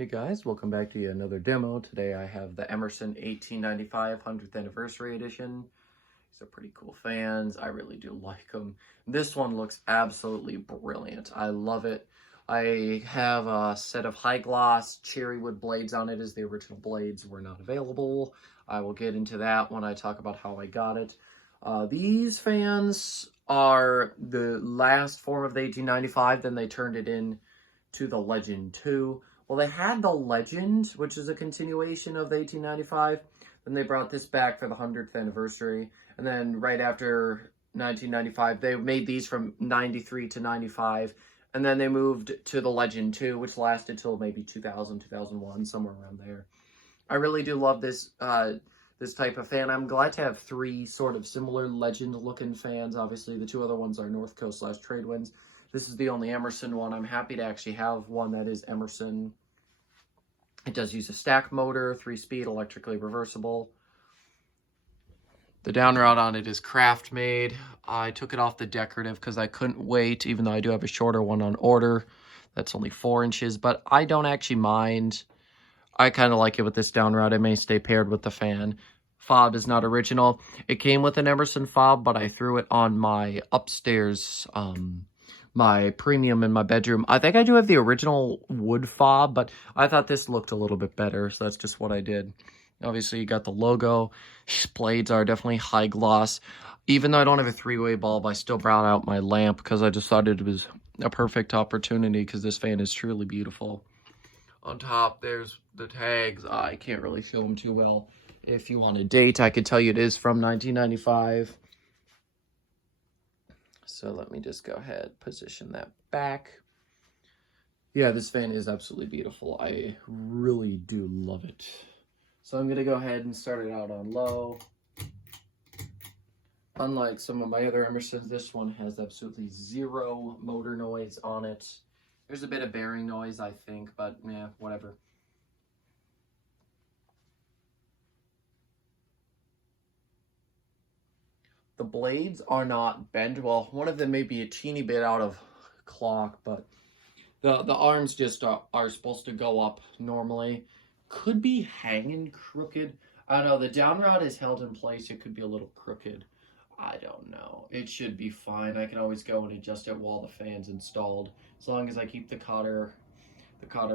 Hey guys, welcome back to another demo. Today I have the Emerson 1895 100th Anniversary Edition. These are pretty cool fans. I really do like them. This one looks absolutely brilliant. I love it. I have a set of high gloss cherry wood blades on it as the original blades were not available. I will get into that when I talk about how I got it. These fans are the last form of the 1895, then they turned it in to the Legend 2. Well, they had the Legend, which is a continuation of the 1895. Then they brought this back for the 100th anniversary. And then right after 1995, they made these from 93 to 95. And then they moved to the Legend 2, which lasted till maybe 2000, 2001, somewhere around there. I really do love this this type of fan. I'm glad to have three sort of similar Legend-looking fans. Obviously, the two other ones are North Coast / Tradewinds. This is the only Emerson one. I'm happy to actually have one that is Emerson. It does use a stack motor, 3-speed, electrically reversible. The down rod on it is craft made. I took it off the decorative because I couldn't wait, even though I do have a shorter one on order. That's only 4 inches, but I don't actually mind. I kind of like it with this down rod. It may stay paired with the fan. Fob is not original. It came with an Emerson fob, but I threw it on my upstairs my premium in my bedroom. I think I do have the original wood fob, but I thought this looked a little bit better, so that's just what I did. Obviously, you got the logo. These blades are definitely high gloss. Even though I don't have a 3-way bulb, I still brought out my lamp because I just thought it was a perfect opportunity because this fan is truly beautiful. On top, there's the tags. I can't really show them too well. If you want a date, I could tell you it is from 1995. So let me just go ahead, position that back. Yeah, this fan is absolutely beautiful. I really do love it. So I'm going to go ahead and start it out on low. Unlike some of my other Emersons, this one has absolutely zero motor noise on it. There's a bit of bearing noise, I think, but yeah, whatever. The blades are not bent. Well, one of them may be a teeny bit out of clock, but the arms just are supposed to go up normally. Could be hanging crooked. I don't know. The down rod is held in place. It could be a little crooked. I don't know. It should be fine. I can always go and adjust it while the fan's installed. As long as I keep the cotter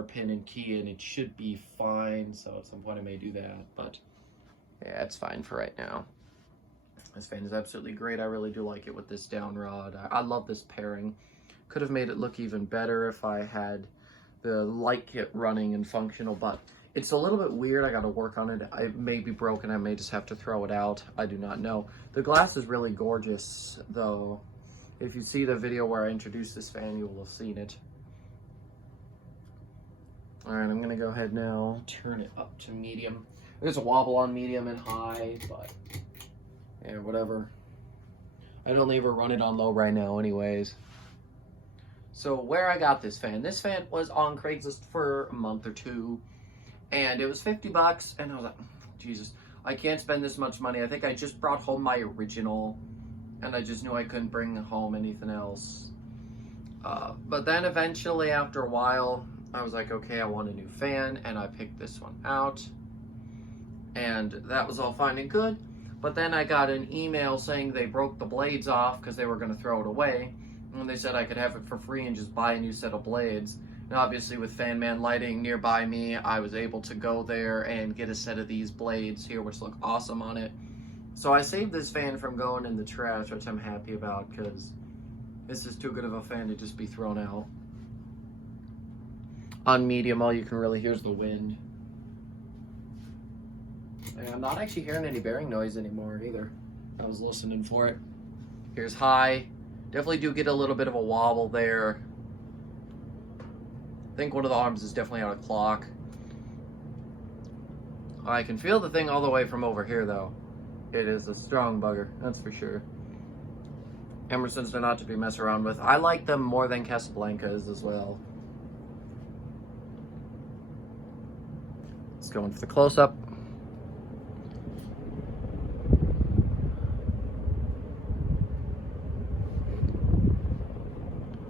pin and key in, it should be fine. So at some point I may do that, but yeah, it's fine for right now. This fan is absolutely great. I really do like it with this down rod. I love this pairing. Could have made it look even better if I had the light kit running and functional, but it's a little bit weird. I got to work on it. It may be broken. I may just have to throw it out. I do not know. The glass is really gorgeous, though. If you see the video where I introduced this fan, you will have seen it. All right, I'm going to go ahead now, turn it up to medium. There's a wobble on medium and high, but yeah, whatever. I don't ever run it on low right now anyways. So where I got this fan was on Craigslist for a month or two, and it was 50 bucks, and I was like, Jesus, I can't spend this much money. I think I just brought home my original, and I just knew I couldn't bring home anything else. But then eventually, after a while, I was like, okay, I want a new fan, and I picked this one out, and that was all fine and good. But then I got an email saying they broke the blades off because they were going to throw it away. And they said I could have it for free and just buy a new set of blades. And obviously with Fan Man Lighting nearby me, I was able to go there and get a set of these blades here, which look awesome on it. So I saved this fan from going in the trash, which I'm happy about because this is too good of a fan to just be thrown out. On medium, all you can really hear is the wind. And I'm not actually hearing any bearing noise anymore either. I was listening for it. Here's high. Definitely do get a little bit of a wobble there. I think one of the arms is definitely out of clock. I can feel the thing all the way from over here though. It is a strong bugger, that's for sure. Emersons are not to be messed around with. I like them more than Casablancas as well. Let's go in for the close-up.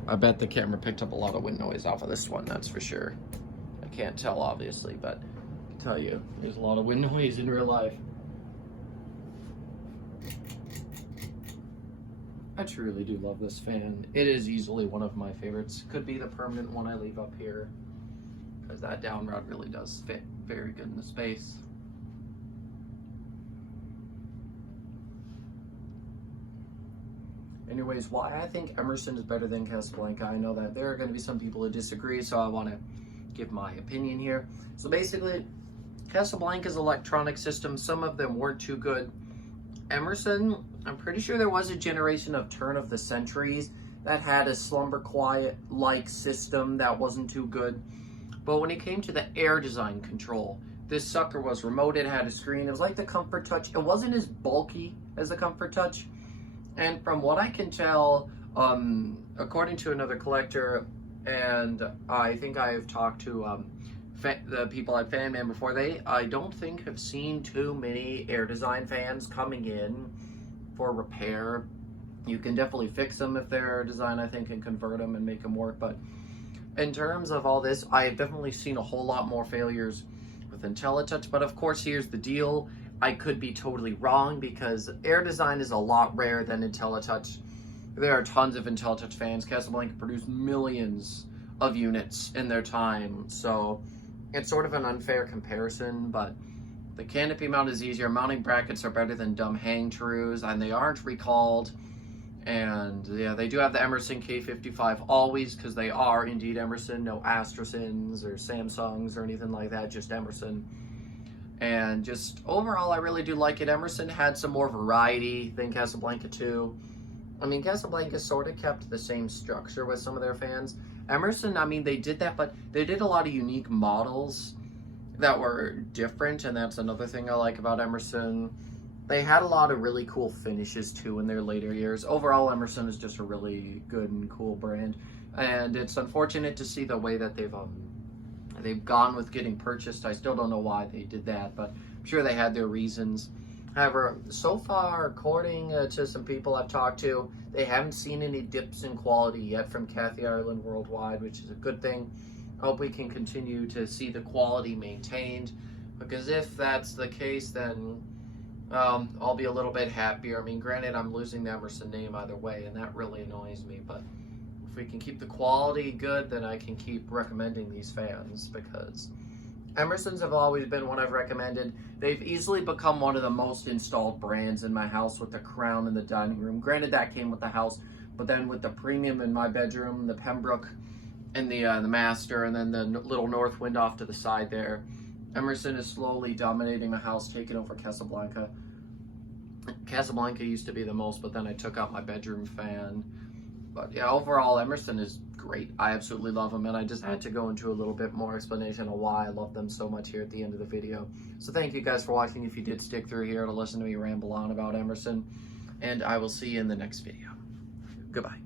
I bet the camera picked up a lot of wind noise off of this one, that's for sure. I can't tell, obviously, but I can tell you, there's a lot of wind noise in real life. I truly do love this fan. It is easily one of my favorites. Could be the permanent one I leave up here, because that down rod really does fit very good in the space. Anyways, why I think Emerson is better than Casablanca, I know that there are going to be some people who disagree, so I want to give my opinion here. So basically, Casablanca's electronic system, some of them weren't too good. Emerson, I'm pretty sure there was a generation of turn of the centuries that had a slumber quiet-like system that wasn't too good. But when it came to the air design control, this sucker was remote, it had a screen, it was like the Comfort Touch. It wasn't as bulky as the Comfort Touch. And from what I can tell, according to another collector, and I think I've talked to the people at Fan Man before, I don't think have seen too many air design fans coming in for repair. You can definitely fix them if they're air design, I think, and convert them and make them work. But in terms of all this, I have definitely seen a whole lot more failures with IntelliTouch. But of course, here's the deal. I could be totally wrong because air design is a lot rarer than IntelliTouch. There are tons of IntelliTouch fans. Casablanca produced millions of units in their time, so it's sort of an unfair comparison, but the canopy mount is easier. Mounting brackets are better than dumb hang trues, and they aren't recalled. And yeah, they do have the Emerson K55 always, because they are indeed Emerson, no Astrosins or Samsungs or anything like that, just Emerson. And just overall, I really do like it. Emerson had some more variety than Casablanca too. I mean, Casablanca sort of kept the same structure with some of their fans. Emerson, I mean, they did that, but they did a lot of unique models that were different, and that's another thing I like about Emerson. They had a lot of really cool finishes too in their later years. Overall, Emerson is just a really good and cool brand, and it's unfortunate to see the way that they've gone with getting purchased. I still don't know why they did that, but I'm sure they had their reasons. However, so far, according to some people I've talked to, they haven't seen any dips in quality yet from Kathy Ireland Worldwide, which is a good thing. I hope we can continue to see the quality maintained, because if that's the case, then I'll be a little bit happier. I mean, granted, I'm losing the Emerson name either way, and that really annoys me, but if we can keep the quality good, then I can keep recommending these fans, because Emersons have always been one I've recommended. They've easily become one of the most installed brands in my house, with the crown in the dining room. Granted, that came with the house, but then with the premium in my bedroom, the Pembroke, and the Master, and then the little Northwind off to the side there, Emerson is slowly dominating the house, taking over Casablanca. Casablanca used to be the most, but then I took out my bedroom fan. But yeah, overall, Emerson is great. I absolutely love them, and I just had to go into a little bit more explanation of why I love them so much here at the end of the video. So thank you guys for watching. If you did stick through here to listen to me ramble on about Emerson, and I will see you in the next video. Goodbye.